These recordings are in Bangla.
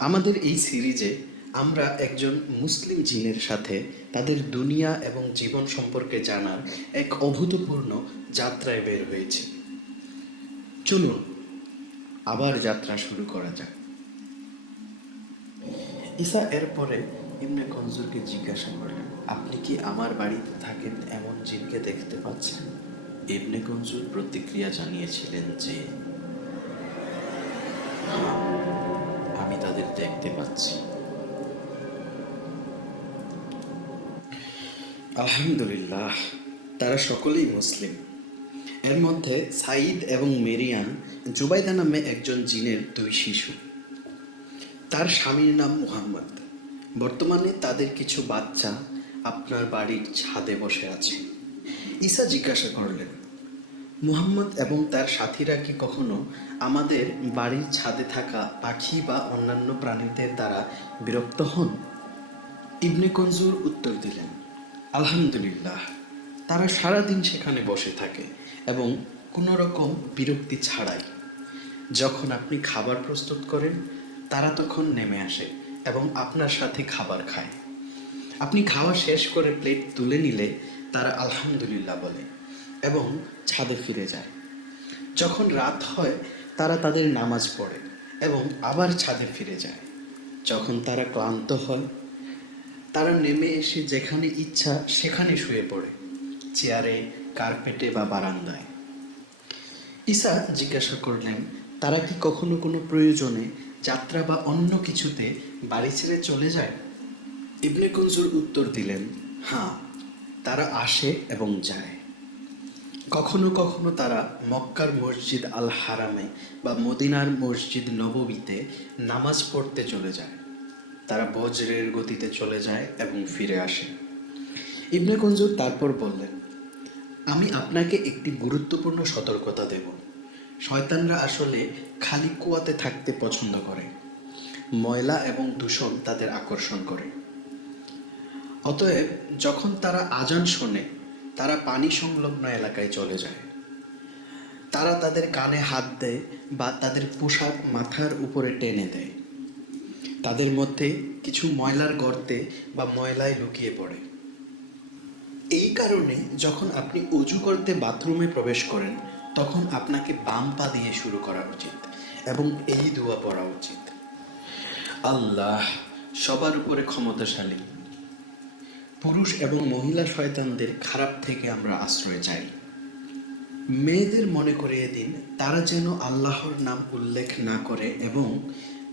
আমাদের এই সিরিজে আমরা একজন মুসলিম জিনের সাথে তাদের দুনিয়া এবং জীবন সম্পর্কে জানার এক অভূতপূর্ণ যাত্রায় বের হয়েছি। চলুন আবার যাত্রা শুরু করা যাক। ঈসা এরপরে ইবনে কনজুরকে জিজ্ঞাসা করলেন, আপনি কি আমার বাড়িতে থাকেন এমন জিনকে দেখতে পাচ্ছেন? ইবনে কনজুর প্রতিক্রিয়া জানিয়েছিলেন যে, আমি তাদের দেখতে পাচ্ছি। আলহামদুলিল্লাহ, তারা সকলেই মুসলিম। এর মধ্যে সাঈদ এবং মেরিয়ান জুবাইদা নামে একজন জিনের দুই শিশু। তার স্বামীর নাম মুহাম্মদ। বর্তমানে তাদের কিছু বাচ্চা আপনার বাড়ির ছাদে বসে আছে। ঈসা জিজ্ঞাসা করলেন, মুহাম্মদ এবং তার সাথীরা কি কখনো আমাদের বাড়ির ছাদে থাকা পাখি বা অন্যান্য প্রাণীদের দ্বারা বিরক্ত হন? ইবনে কনজুর উত্তর দিলেন, আলহামদুলিল্লাহ, তারা সারাদিন সেখানে বসে থাকে এবং কোনো রকম বিরক্তি ছাড়াই। যখন আপনি খাবার প্রস্তুত করেন তারা তখন নেমে আসে এবং আপনার সাথে খাবার খায়। আপনি খাওয়া শেষ করে প্লেট তুলে নিলে তারা আলহামদুলিল্লাহ বলে এবং ছাদে ফিরে যায়। যখন রাত হয় তারা তাদের নামাজ পড়ে এবং আবার ছাদে ফিরে যায়। যখন তারা ক্লান্ত হয় তারা নেমে এসে যেখানে ইচ্ছা সেখানে শুয়ে পড়ে, চেয়ারে, কার্পেটে বা বারান্দায়। ঈসা জিজ্ঞাসা করলেন, তারা কি কখনো কোনো প্রয়োজনে যাত্রা বা অন্য কিছুতে বাড়ি ছেড়ে চলে যায়? ইবনে কনজুর উত্তর দিলেন, হ্যাঁ, তারা আসে এবং যায়। কখনো কখনো তারা মক্কার মসজিদ আল হারামে বা মদিনার মসজিদ নববীতে নামাজ পড়তে চলে যায়। তারা বজ্রের গতিতে চলে যায় এবং ফিরে আসে। ইবনে কনজুর তারপর বললেন, আমি আপনাকে একটি গুরুত্বপূর্ণ সতর্কতা দেব। শয়তানরা আসলে খালি কুয়াতে থাকতে পছন্দ করে। ময়লা এবং দূষণ তাদের আকর্ষণ করে। অতএব যখন তারা আজান শোনে তারা পানি সংলগ্ন এলাকায় চলে যায়। তারা তাদের কানে হাত দেয় বা তাদের পোশাক মাথার উপরে টেনে দেয়। তাদের মধ্যে কিছু ময়লার গর্তে বা ময়লায় লুকিয়ে পড়ে। এই কারণে যখন আপনি অজু করতে বাথরুমে প্রবেশ করেন তখন আপনাকে বাম পা দিয়ে শুরু করা উচিত এবং এই দোয়া পড়া উচিত, আল্লাহ সবার উপরে ক্ষমতাশালী, পুরুষ এবং মহিলা শয়তানদের খারাপ থেকে আমরা আশ্রয় চাই। মেয়েদের মনে করিয়ে দিন তারা যেন আল্লাহর নাম উল্লেখ না করে এবং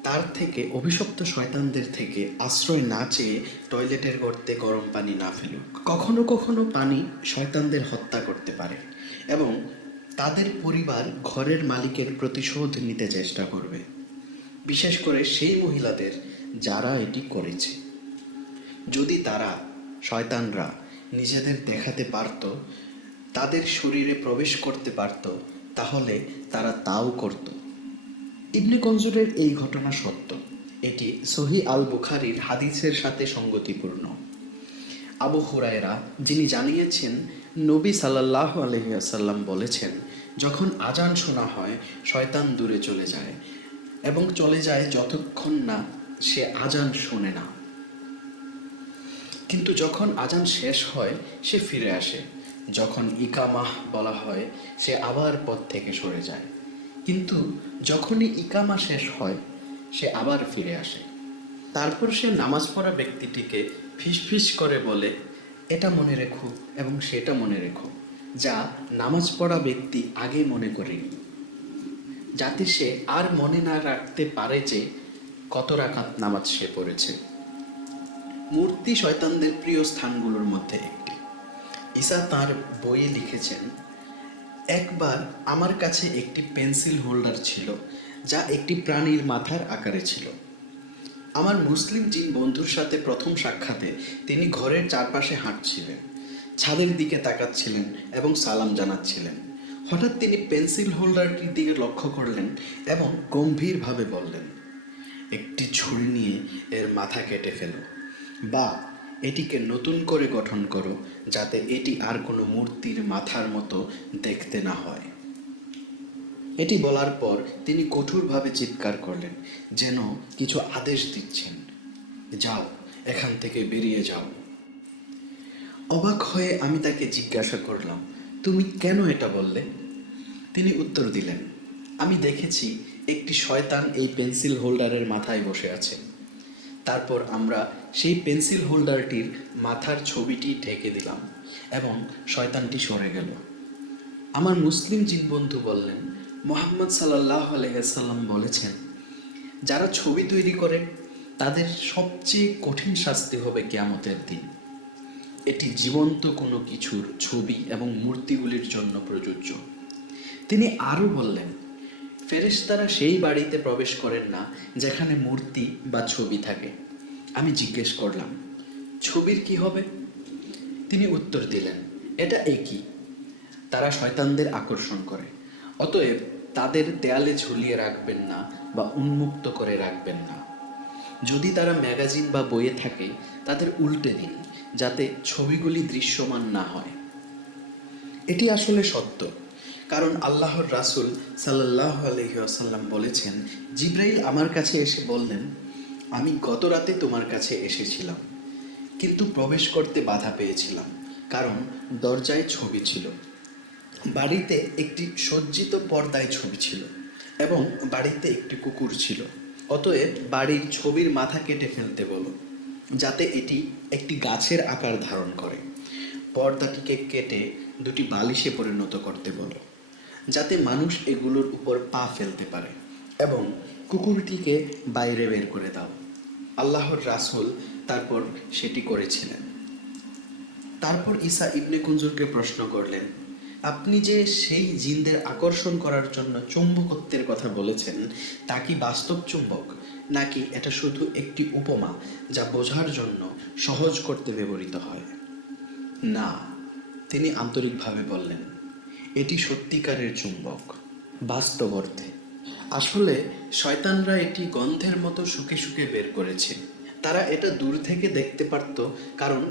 তার থেকে অভিশপ্ত শয়তানদের থেকে আশ্রয় না চেয়ে টয়লেটের গর্তে গরম পানি না ফেলুক। কখনো কখনো পানি শয়তানদের হত্যা করতে পারে এবং তাদের পরিবার ঘরের মালিকের প্রতিশোধ নিতে চেষ্টা করবে, বিশেষ করে সেই মহিলাদের যারা এটি করেছে। যদি তারা, শয়তানরা, নিজেদের দেখাতে পারত, তাদের শরীরে প্রবেশ করতে পারত, তাহলে তারা তাও করত। ইবনে কনজুরের এই ঘটনা সত্য। এটি সহিহ আল বুখারীর হাদিসের সাথে সঙ্গতিপূর্ণ। আবু হুরায়রা, যিনি জানিয়েছেন নবী সাল্লাল্লাহু আলাইহি ওয়াসাল্লাম বলেছেন, যখন আজান শোনা হয় শয়তান দূরে চলে যায় এবং চলে যায় যতক্ষণ না সে আজান শোনে না। কিন্তু যখন আজান শেষ হয় সে ফিরে আসে। যখন ইকামাহ বলা হয় সে আবার পথ থেকে সরে যায়। কিন্তু যখনই ইকামা শেষ হয় সে আবার ফিরে আসে। তারপর সে নামাজ পড়া ব্যক্তিটিকে ফিসফিস করে বলে, এটা মনে রেখো এবং সেটা মনে রেখো, যা নামাজ পড়া ব্যক্তি আগে মনে করেনি, যাতে সে আর মনে না রাখতে পারে যে কত রাকাত নামাজ সে পড়েছে। মূর্তি শয়তানদের প্রিয় স্থানগুলোর মধ্যে একটি। ঈসা তাঁর বইয়ে লিখেছেন, একবার আমার কাছে একটি পেন্সিল হোল্ডার ছিল যা একটি প্রাণীর মাথার আকারে ছিল। আমার মুসলিম জিন বন্ধুর সাথে প্রথম সাক্ষাতে তিনি ঘরের চারপাশে হাঁটছিলেন, ছাদের দিকে তাকাচ্ছিলেন এবং সালাম জানাচ্ছিলেন। হঠাৎ তিনি পেন্সিল হোল্ডারটির দিকে লক্ষ্য করলেন এবং গম্ভীরভাবে বললেন, একটি ছুরি নিয়ে এর মাথা কেটে ফেলো বা এটিকে নতুন করে গঠন করো যাতে এটি আর কোনো মূর্তির মাথার মতো দেখতে না হয়। এটি বলার পর তিনি কঠোরভাবে চিৎকার করলেন, যেন কিছু আদেশ দিচ্ছেন, যাও, এখান থেকে বেরিয়ে যাও। অবাক হয়ে আমি তাকে জিজ্ঞাসা করলাম, তুমি কেন এটা বললে? তিনি উত্তর দিলেন, আমি দেখেছি একটি শয়তান এই পেন্সিল হোল্ডারের মাথায় বসে আছে। তারপর আমরা সেই পেন্সিল হোল্ডারটির মাথার ছবিটি ঢেকে দিলাম এবং শয়তানটি সরে গেল। আমার মুসলিম জিনবন্ধু বললেন, মুহাম্মদ সাল্লাল্লাহু আলাইহি ওয়াসাল্লাম বলেছেন, যারা ছবি তৈরি করে তাদের সবচেয়ে কঠিন শাস্তি হবে কিয়ামতের দিন। এটি জীবন্ত কোনো কিছুর ছবি এবং মূর্তিগুলির জন্য প্রযোজ্য। তিনি আরও বললেন, ফেরেশতারা সেই বাড়িতে প্রবেশ করেন না যেখানে মূর্তি বা ছবি থাকে। আমি জিজ্ঞেস করলাম, ছবির কি হবে? তিনি উত্তর দিলেন, এটা একই, তারা শয়তানদের আকর্ষণ করে, অতএব তাদের দেয়ালে ঝুলিয়ে রাখবেন না বা উন্মুক্ত করে রাখবেন না। যদি তারা ম্যাগাজিন বা বইয়ে থাকে তাদের উল্টে দিন, যাতে ছবিগুলি দৃশ্যমান না হয়। এটি আসলে সত্য, কারণ আল্লাহর রাসূল সাল্লাল্লাহু আলাইহি ওয়াসাল্লাম বলেছেন, জিবরাইল আমার কাছে এসে বললেন, আমি গত রাতে তোমার কাছে এসেছিলাম, কিন্তু প্রবেশ করতে বাধা পেয়েছিলাম, কারণ দরজায় ছবি ছিল। বাড়িতে একটি সজ্জিত পর্দায় ছবি ছিল এবং বাড়িতে একটি কুকুর ছিল। অতএব বাড়ির ছবির মাথা কেটে ফেলতে বলো, যাতে এটি একটি গাছের আকার ধারণ করে। পর্দাটিকে কেটে দুটি বালিশে পরিণত করতে বলো, যাতে মানুষ এগুলোর উপর পা ফেলতে পারে, এবং কুকুরটিকে বাইরে বের করে দাও। আল্লাহর রাসূল তারপর সেটি করেছিলেন। তারপর ঈসা ইবনে কুনজুরকে প্রশ্ন করলেন, আপনি যে সেই জিনদের আকর্ষণ করার জন্য চুম্বকত্বের কথা বলেছেন, তা কি বাস্তব চুম্বক, নাকি এটা শুধু একটি উপমা যা বোঝার জন্য সহজ করতে ব্যবহৃত হয়? না, তিনি আন্তরিকভাবে বললেন, এটি সত্যিকারের চুম্বক, বাস্তব অর্থে। আসলে শয়তানরা এটি গন্ধের মতো শুকে শুকে বের করেছে। তারা এটা দূর থেকে দেখতে পারত, কারণ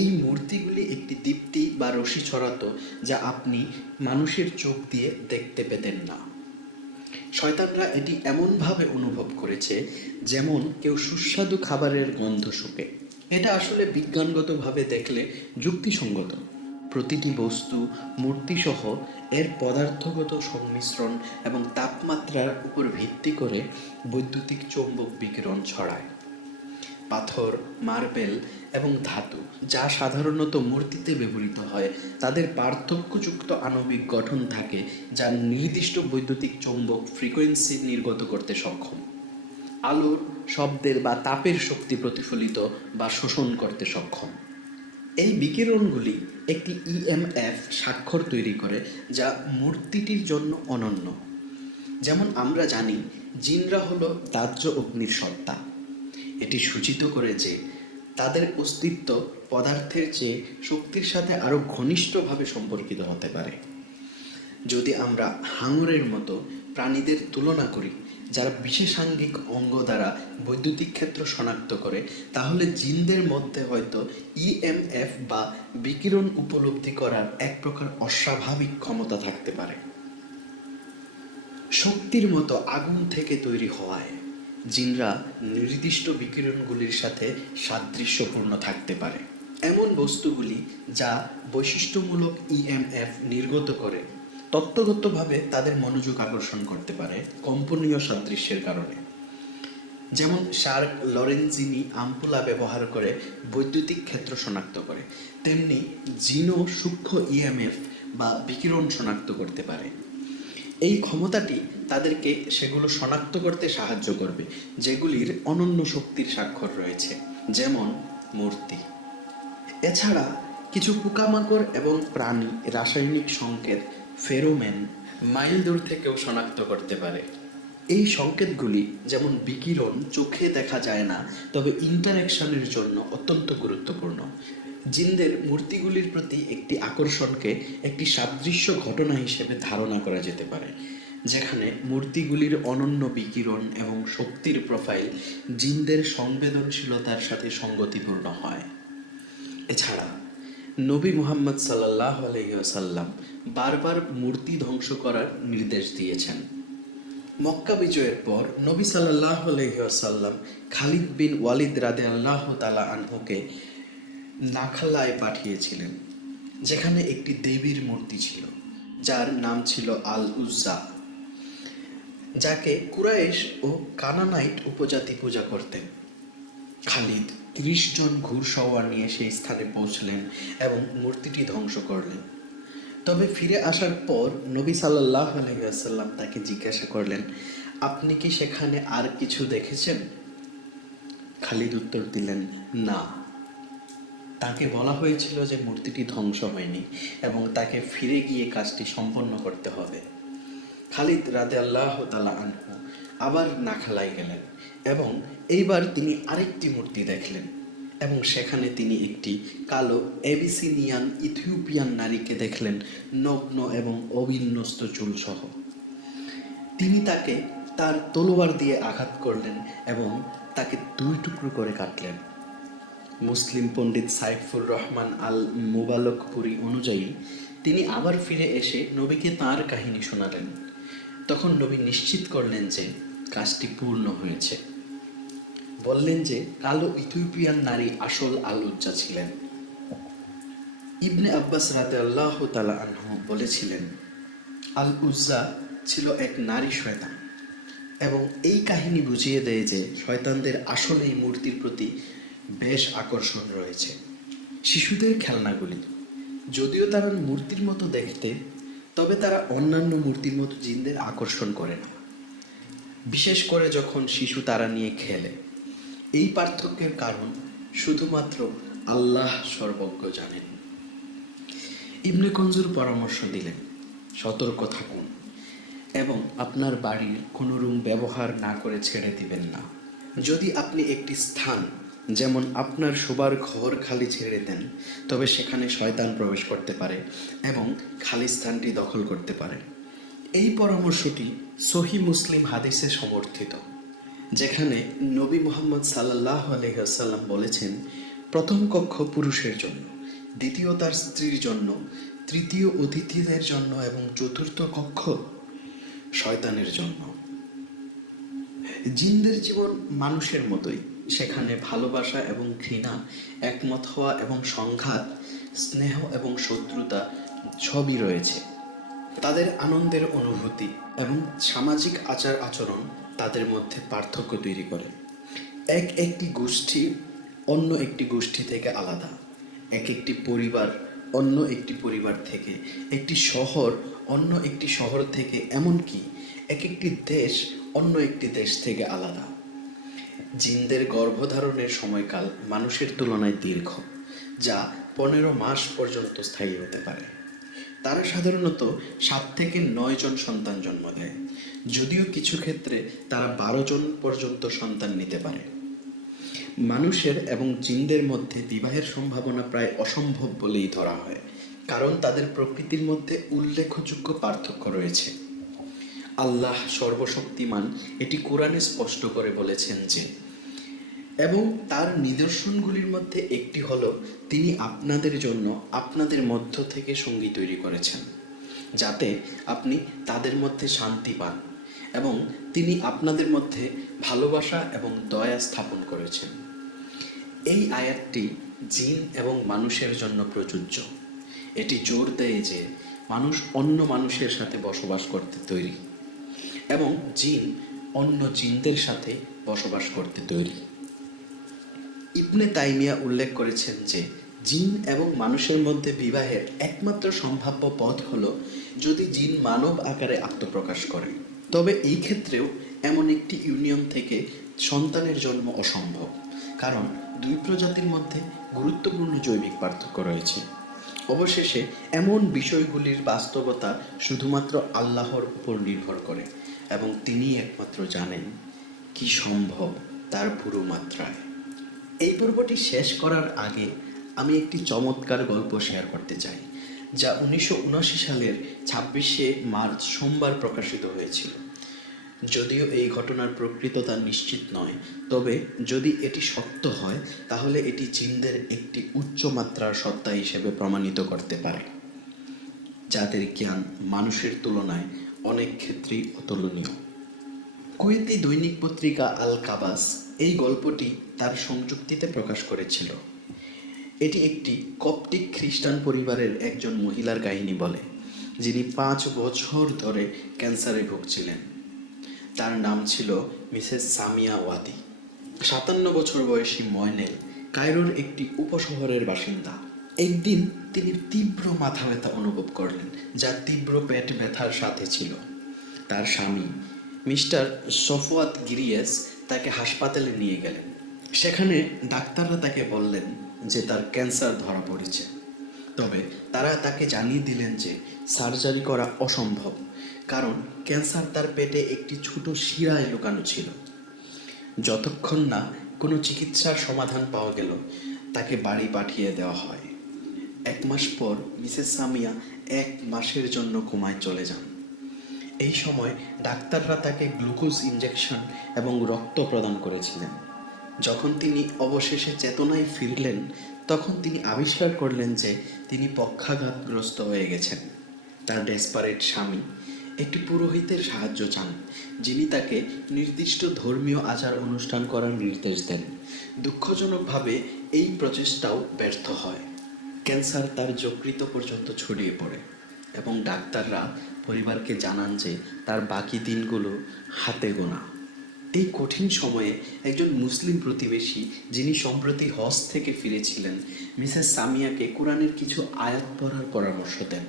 এই মূর্তিগুলি একটি দীপ্তি বা রশ্মি ছড়াতো, যা আপনি মানুষের চোখ দিয়ে দেখতে পেতেন না। শয়তানরা এটি এমনভাবে অনুভব করেছে যেমন কেউ সুস্বাদু খাবারের গন্ধ শুকে। এটা আসলে বিজ্ঞানগতভাবে দেখলে যুক্তিসঙ্গত। প্রতিটি বস্তু, মূর্তিসহ এর পদার্থগত সংমিশ্রণ এবং তাপমাত্রার উপর ভিত্তি করে বৈদ্যুতিক চৌম্বক বিকিরণ ছড়ায়। পাথর, মার্বেল এবং ধাতু, যা সাধারণত মূর্তিতে ব্যবহৃত হয়, তাদের পার্থক্যযুক্ত আণবিক গঠন থাকে যা নির্দিষ্ট বৈদ্যুতিক চৌম্বক ফ্রিকোয়েন্সি নির্গত করতে সক্ষম। আলোর, শব্দের বা তাপের শক্তি প্রতিফলিত বা শোষণ করতে সক্ষম। এই বিকিরণগুলি একটি ইএমএফ স্বাক্ষর তৈরি করে, যা মূর্তিটির জন্য অনন্য। যেমন আমরা জানি, জিনরা হলো দাহ্য অগ্নির সত্তা। এটি সূচিত করে যে তাদের অস্তিত্ব পদার্থের চেয়ে শক্তির সাথে আরও ঘনিষ্ঠভাবে সম্পর্কিত হতে পারে। যদি আমরা হাঙরের মতো প্রাণীদের তুলনা করি, যারা বিশেষাঙ্গিক অঙ্গ দ্বারা বৈদ্যুতিক ক্ষেত্র শনাক্ত করে, তাহলে জিনদের মধ্যে হয়তো ইএমএফ বা বিকিরণ উপলব্ধি করার এক প্রকার অস্বাভাবিক ক্ষমতা থাকতে পারে। শক্তির মতো আগুন থেকে তৈরি হওয়ায় জিনরা নির্দিষ্ট বিকিরণগুলির সাথে সাদৃশ্যপূর্ণ থাকতে পারে। এমন বস্তুগুলি যা বৈশিষ্ট্যমূলক ইএমএফ নির্গত করে তত্ত্বগতভাবে তাদের মনোযোগ আকর্ষণ করতে পারে কম্পনীয় সাদৃশ্যের কারণে। যেমন শার্ক লরেনজিনি আমপুলা ব্যবহার করে বৈদ্যুতিক ক্ষেত্র শনাক্ত করে, তেমনি জিনও সূক্ষ্ম ইএমএফ বা বিকিরণ শনাক্ত করতে পারে। এই ক্ষমতাটি তাদেরকে সেগুলো শনাক্ত করতে সাহায্য করবে যেগুলির অনন্য শক্তির স্বাক্ষর রয়েছে, যেমন মূর্তি। এছাড়া কিছু পোকামাকড় এবং প্রাণী রাসায়নিক সংকেত, ফেরোমেন, মাইল দূর থেকেও শনাক্ত করতে পারে। এই সংকেতগুলি যেমন বিকিরণ চোখে দেখা যায় না, তবে ইন্টারঅ্যাকশনের জন্য অত্যন্ত গুরুত্বপূর্ণ। জিনদের মূর্তিগুলির প্রতি একটি আকর্ষণকে একটি সাদৃশ্য ঘটনা হিসেবে ধারণা করা যেতে পারে, যেখানে মূর্তিগুলির অনন্য বিকিরণ এবং শক্তির প্রোফাইল জিনদের সংবেদনশীলতার সাথে সঙ্গতিপূর্ণ হয়। এছাড়া নবী মুহাম্মদ সাল্লাল্লাহু আলাইহি ওয়াসাল্লাম বারবার মূর্তি ধ্বংস করার নির্দেশ দিয়েছেন। মক্কা বিজয়ের পর নবী সাল্লাল্লাহু আলাইহি ওয়াসাল্লাম খালিদ বিন ওয়ালিদ রাদিয়াল্লাহু তাআলা আনহুকে নাখালায় পাঠিয়েছিলেন, যেখানে একটি দেবীর মূর্তি ছিল যার নাম ছিল আল উজ্জা, যাকে কুরাইশ ও কানানাইট উপজাতি পূজা করতেন। খালিদ ৩০ জন ঘুড়সওয়ার নিয়ে সেই স্থানে পৌঁছলেন এবং মূর্তিটি ধ্বংস করলেন। তবে ফিরে আসার পর নবী সাল্লাল্লাহু আলাইহি ওয়াসাল্লাম তাকে জিজ্ঞাসা করলেন, আপনি কি সেখানে আর কিছু দেখেছেন? খালিদ উত্তর দিলেন, না। তাকে বলা হয়েছিল যে মূর্তিটি ধ্বংস হয়নি এবং তাকে ফিরে গিয়ে কাজটি সম্পন্ন করতে হবে। খালিদ রাদিয়াল্লাহু তাআলা আনহু আবার নাখালায় গেলেন এবং এইবার তিনি আরেকটি মূর্তি দেখলেন এবং সেখানে তিনি একটি কালো এবিসিনিয়ান ইথিওপিয়ান নারীকে দেখলেন, নগ্ন এবং অবিন্যস্ত চুলসহ। তিনি তাকে তার তলোয়ার দিয়ে আঘাত করলেন এবং তাকে 2 টুকরো করে কাটলেন। মুসলিম পণ্ডিত সাইফুর রহমান আল মুবালকপুরি অনুযায়ী তিনি আবার ফিরে এসে নবীকে তাঁর কাহিনী শোনালেন। তখন নবী নিশ্চিত করলেন যে কাজটি পূর্ণ হয়েছে। বললেন যে কালো ইথিওপিয়ান নারী আসল আল উজ্জা ছিলেন। ইবনে আব্বাস রাদিয়াল্লাহু তাআলা আনহু বলেছিলেন, আল উজ্জা ছিল এক নারী শয়তান, এবং এই কাহিনী বুঝিয়ে দেয় যে শয়তানদের আসলেই মূর্তির প্রতি বেশ আকর্ষণ রয়েছে। শিশুদের খেলনাগুলি যদিও তারা মূর্তির মতো দেখতে, তবে তারা অন্যান্য মূর্তির মতো জিনদের আকর্ষণ করে না, বিশেষ করে যখন শিশু তারা নিয়ে খেলে। এই পার্থক্যের কারণ শুধুমাত্র আল্লাহ সর্বজ্ঞ জানেন। ইবনে কনজুর পরামর্শ দিলেন, সতর্ক থাকুন এবং আপনার বাড়ির কোনো রুম ব্যবহার না করে ছেড়ে দিবেন না। যদি আপনি একটি স্থান, যেমন আপনার শোবার ঘর খালি ছেড়ে দেন, তবে সেখানে শয়তান প্রবেশ করতে পারে এবং খালি স্থানটি দখল করতে পারে। এই পরামর্শটি সহিহ মুসলিম হাদিসে সমর্থিত, যেখানে নবী মুহাম্মদ সাল্লাল্লাহু আলাইহি ওয়াসাল্লাম বলেছেন, প্রথম কক্ষ পুরুষের জন্য, দ্বিতীয় তার স্ত্রীর জন্য, তৃতীয় অতিথিদের জন্য এবং চতুর্থ কক্ষ শয়তানের জন্য। জিনদের জীবন মানুষের মতোই, সেখানে ভালোবাসা এবং ঘৃণা, একমত হওয়া এবং সংঘাত, স্নেহ এবং শত্রুতা সবই রয়েছে। তাদের আনন্দের অনুভূতি এবং সামাজিক আচার আচরণ তাদের মধ্যে পার্থক্য তৈরি করে। একটি গোষ্ঠী অন্য একটি গোষ্ঠী থেকে আলাদা, একটি পরিবার অন্য একটি পরিবার থেকে, একটি শহর অন্য একটি শহর থেকে, এমনকি একটি দেশ অন্য একটি দেশ থেকে আলাদা। জিনদের গর্ভধারণের সময়কাল মানুষের তুলনায় দীর্ঘ, যা 15 মাস পর্যন্ত স্থায়ী হতে পারে। তারা সাধারণত 7 থেকে 9 জন সন্তান জন্ম দেয়, যদিও কিছু ক্ষেত্রে তারা 12 জন পর্যন্ত সন্তান নিতে পারে। মানুষের এবং জিনদের মধ্যে বিবাহের সম্ভাবনা প্রায় অসম্ভব বলেই ধরা হয়, কারণ তাদের প্রকৃতির মধ্যে উল্লেখযোগ্য পার্থক্য রয়েছে। আল্লাহ সর্বশক্তিমান এটি কোরআনে স্পষ্ট করে বলেছেন যে, এবং তার নিদর্শনগুলির মধ্যে একটি হলো তিনি আপনাদের জন্য আপনাদের মধ্য থেকে সঙ্গী তৈরি করেছেন, যাতে আপনি তাদের মধ্যে শান্তি পান, এবং তিনি আপনাদের মধ্যে ভালোবাসা এবং দয়া স্থাপন করেছেন। এই আয়াতটি জিন এবং মানুষের জন্য প্রযোজ্য। এটি জোর দেয় যে মানুষ অন্য মানুষের সাথে বসবাস করতে তৈরি এবং জিন অন্য জিনদের সাথে বসবাস করতে তৈরি। ইবনে তাইমিয়া উল্লেখ করেছেন যে জিন এবং মানুষের মধ্যে বিবাহের একমাত্র সম্ভাব্য পথ হলো যদি জিন মানব আকারে আত্মপ্রকাশ করে। তবে এই ক্ষেত্রেও এমন একটি ইউনিয়ন থেকে সন্তানের জন্ম অসম্ভব, কারণ 2 প্রজাতির মধ্যে গুরুত্বপূর্ণ জৈবিক পার্থক্য রয়েছে। অবশেষে এমন বিষয়গুলির বাস্তবতা শুধুমাত্র আল্লাহর উপর নির্ভর করে এবং তিনি একমাত্র জানেন কি সম্ভব তার পুরো মাত্রায়। এই পর্বটি শেষ করার আগে আমি একটি চমৎকার গল্প শেয়ার করতে চাই, যা 1979 সালের 26শে মার্চ সোমবার প্রকাশিত হয়েছিল। যদিও এই ঘটনার প্রকৃততা নিশ্চিত নয়, তবে যদি এটি সত্য হয় তাহলে এটি জিনদের একটি উচ্চ মাত্রার সত্তা হিসেবে প্রমাণিত করতে পারে, যাদের জ্ঞান মানুষের তুলনায় অনেক ক্ষেত্রেই অতুলনীয়। কুয়েতি দৈনিক পত্রিকা আল কাবাস এই গল্পটি তার সংযুক্তিতে প্রকাশ করেছিল। এটি একটি কপ্টিক খ্রিস্টান পরিবারের একজন মহিলার কাহিনী বলে, যিনি 5 বছর ধরে ক্যান্সারে ভুগছিলেন। তার নাম ছিল মিসেস সামিয়া ওয়াদি। 57 বছর বয়সী ময়নেল কায়রোর একটি উপশহরের বাসিন্দা। একদিন তিনি তীব্র মাথা ব্যথা অনুভব করলেন, যা তীব্র পেট ব্যথার সাথে ছিল। তার স্বামী মিস্টার সফওয়াত গিরিয়েস তাকে হাসপাতালে নিয়ে গেলেন। সেখানে ডাক্তাররা তাকে বললেন যে তার ক্যান্সার ধরা পড়েছে, তবে তারা তাকে জানিয়ে দিলেন যে সার্জারি করা অসম্ভব, কারণ ক্যান্সার তার পেটে একটি ছোট শিরায় লুকানো ছিল। যতক্ষণ না কোনো চিকিৎসার সমাধান পাওয়া গেল, তাকে বাড়ি পাঠিয়ে দেওয়া হয়। 1 মাস পর মিসেস সামিয়া 1 মাসের জন্য কোমায় চলে যান। এই সময় ডাক্তাররা তাকে গ্লুকোজ ইনজেকশন এবং রক্ত প্রদান করেছিলেন। যখন তিনি অবশেষে চেতনায় ফিরলেন, তখন তিনি আবিষ্কার করলেন যে তিনি পক্ষাঘাতগ্রস্ত হয়ে গেছেন। তার ডেসপারেট স্বামী একটি পুরোহিতের সাহায্য চান, যিনি তাকে নির্দিষ্ট ধর্মীয় আচার অনুষ্ঠান করার নির্দেশ দেন। দুঃখজনকভাবে এই প্রচেষ্টাও ব্যর্থ হয়। ক্যান্সার তার যকৃৎ পর্যন্ত ছড়িয়ে পড়ে এবং ডাক্তাররা পরিবারকে জানান যে তার বাকি দিনগুলো হাতে গোনা। এই কঠিন সময়ে একজন মুসলিম প্রতিবেশী, যিনি সম্প্রতি হজ থেকে ফিরেছিলেন, মিসেস সামিয়াকে কোরআনের কিছু আয়াত পড়ার পরামর্শ দেন।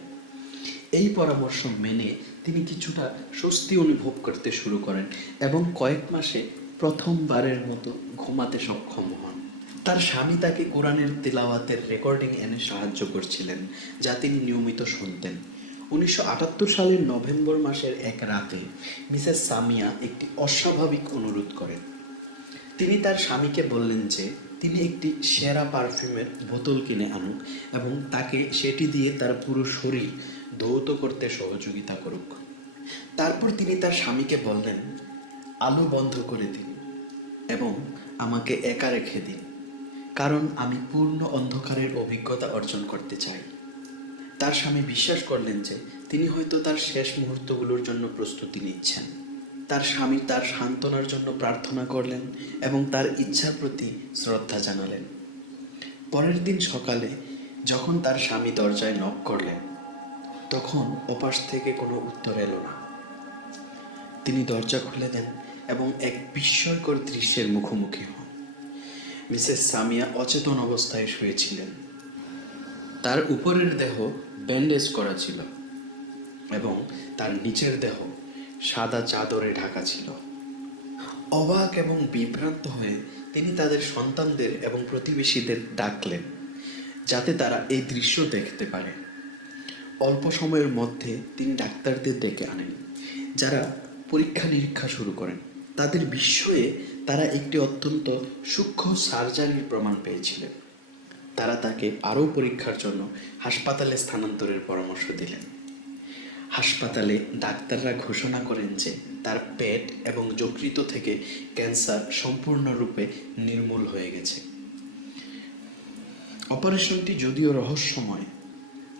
এই পরামর্শ মেনে তিনি কিছুটা স্বস্তি অনুভব করতে শুরু করেন এবং কয়েক মাসে প্রথমবারের মতো ঘুমাতে সক্ষম হন। তার স্বামী তাকে কোরআনের তিলাওয়াতের রেকর্ডিং এনে সাহায্য করছিলেন, যা তিনি নিয়মিত শুনতেন। 1978 সালের নভেম্বর মাসের এক রাতে মিসেস সামিয়া একটি অস্বাভাবিক অনুরোধ করেন। তিনি তার স্বামীকে বললেন যে তিনি একটি সেরা পারফিউমের বোতল কিনে আনুক এবং তাকে সেটি দিয়ে তার পুরো শরীর ধৌত করতে সহযোগিতা করুক। তারপর তিনি তার স্বামীকে বললেন, আলো বন্ধ করে দিন এবং আমাকে একা রেখে দিন, কারণ আমি পূর্ণ অন্ধকারের অভিজ্ঞতা অর্জন করতে চাই। তার স্বামী বিশ্বাস করলেন যে তিনি হয়তো তার শেষ মুহূর্তগুলোর জন্য প্রস্তুতি নিচ্ছেন। তার স্বামী তার সান্ত্বনার জন্য প্রার্থনা করলেন এবং তার ইচ্ছার প্রতি শ্রদ্ধা জানালেন। পরের দিন সকালে যখন তার স্বামী দরজায় নক করলেন, তখন ওপাশ থেকে কোনো উত্তর এলো না। তিনি দরজা খুলে দেন এবং এক বিস্ময়কর দৃশ্যের মুখোমুখি হন। মিসেস সামিয়া অচেতন অবস্থায় শুয়েছিলেন। তার উপরের দেহ ব্যান্ডেজ করা ছিল এবং তার নিচের দেহ সাদা চাদরে ঢাকা ছিল। অবাক এবং বিভ্রান্ত হয়ে তিনি তাদের সন্তানদের এবং প্রতিবেশীদের ডাকলেন, যাতে তারা এই দৃশ্য দেখতে পারে। অল্প সময়ের মধ্যে তিনি ডাক্তারদের ডেকে আনেন, যারা পরীক্ষা নিরীক্ষা শুরু করেন। তাদের বিস্ময়ে তারা একটি অত্যন্ত সূক্ষ্ম সার্জারির প্রমাণ পেয়েছিলেন। তারা তাকে আরও পরীক্ষার জন্য হাসপাতালে স্থানান্তরের পরামর্শ দিলেন। হাসপাতালে ডাক্তাররা ঘোষণা করেন যে তার পেট এবং যকৃৎ থেকে ক্যান্সার সম্পূর্ণরূপে নির্মূল হয়ে গেছে। অপারেশনটি যদিও রহস্যময়,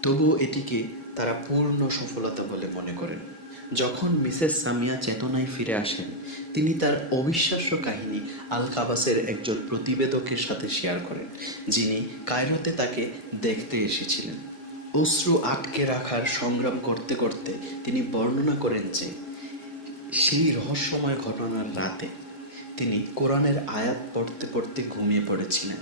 তবুও এটিকে তারা পূর্ণ সফলতা বলে মনে করেন। যখন মিসেস সামিয়া চেতনায় ফিরে আসেন, তিনি তার অবিশ্বাস্য কাহিনী আল কাবাসের একজন প্রতিবেদকের সাথে শেয়ার করেন, যিনি কায়রোতে তাকে দেখতে এসেছিলেন। অশ্রু আটকে রাখার সংগ্রাম করতে করতে তিনি বর্ণনা করেন যে সেই রহস্যময় ঘটনার রাতে তিনি কোরআনের আয়াত পড়তে পড়তে ঘুমিয়ে পড়েছিলেন।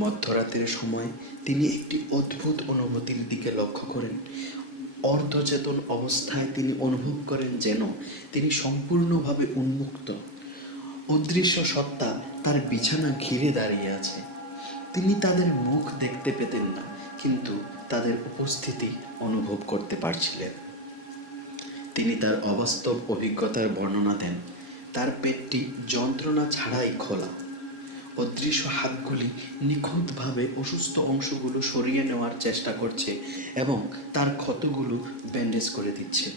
মধ্যরাতের সময় তিনি একটি অদ্ভুত অনুভূতির দিকে লক্ষ্য করেন। অর্ধচেতন অবস্থায় তিনি অনুভব করেন যেন তিনি সম্পূর্ণভাবে উন্মুক্ত। অদৃশ্য সত্তা তার বিছানা ঘিরে দাঁড়িয়ে আছে। তিনি তাদের মুখ দেখতে পেতেন না, কিন্তু তাদের উপস্থিতি অনুভব করতে পারছিলেন। তিনি তার অবাস্তব অভিজ্ঞতার বর্ণনা দেন। তার পেটটি যন্ত্রণা ছাড়াই খোলা। অদৃশ্য হাতগুলি নিখুঁতভাবে অসুস্থ অংশগুলো সরিয়ে নেওয়ার চেষ্টা করছে এবং তার ক্ষতগুলো ব্যান্ডেজ করে দিচ্ছে।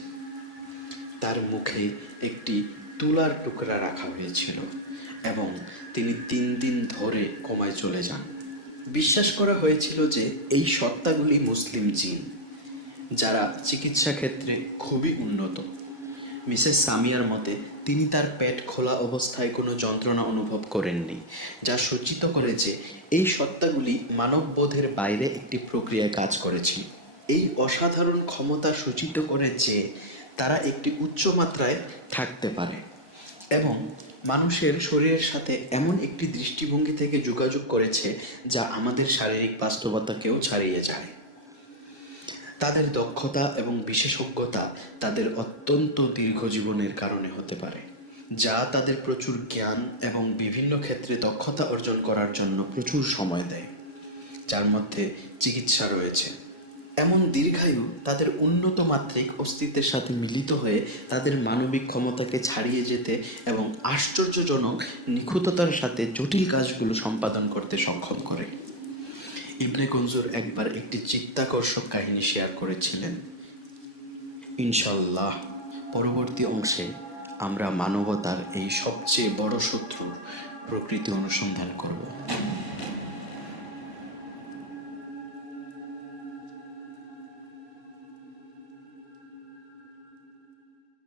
তার মুখে একটি তুলার টুকরা রাখা হয়েছিল এবং তিনি 3 দিন ধরে কোমায় চলে যান। বিশ্বাস করা হয়েছিল যে এই সত্তাগুলি মুসলিম জিন, যারা চিকিৎসা ক্ষেত্রে খুবই উন্নত। মিসেস সামিয়ার মতে তিনি তার পেট খোলা অবস্থায় কোনো যন্ত্রণা অনুভব করেননি, যা সূচিত করে যে এই সত্তাগুলি মানববোধের বাইরে একটি প্রক্রিয়ায় কাজ করেছিল। এই অসাধারণ ক্ষমতা সূচিত করে যে তারা একটি উচ্চ মাত্রায় থাকতে পারে এবং মানুষের শরীরের সাথে এমন একটি দৃষ্টিভঙ্গি থেকে যোগাযোগ করেছে যা আমাদের শারীরিক বাস্তবতাকেও ছাড়িয়ে যায়। তাদের দক্ষতা এবং বিশেষজ্ঞতা তাদের অত্যন্ত দীর্ঘ জীবনের কারণে হতে পারে, যা তাদের প্রচুর জ্ঞান এবং বিভিন্ন ক্ষেত্রে দক্ষতা অর্জন করার জন্য প্রচুর সময় দেয়, যার মধ্যে চিকিৎসা রয়েছে। এমন দীর্ঘায়ু তাদের উন্নত মাত্রিক অস্তিত্বের সাথে মিলিত হয়ে তাদের মানবিক ক্ষমতাকে ছাড়িয়ে যেতে এবং আশ্চর্যজনক নিখুঁততার সাথে জটিল কাজগুলো সম্পাদন করতে সক্ষম করে। ইবনে কুনজুর একবার একটি চিত্তাকর্ষক কাহিনী শেয়ার করেছিলেন। ইনশাল্লাহ পরবর্তী অংশে আমরা মানবতার এই সবচেয়ে বড় শত্রুর প্রকৃতি অনুসন্ধান করব।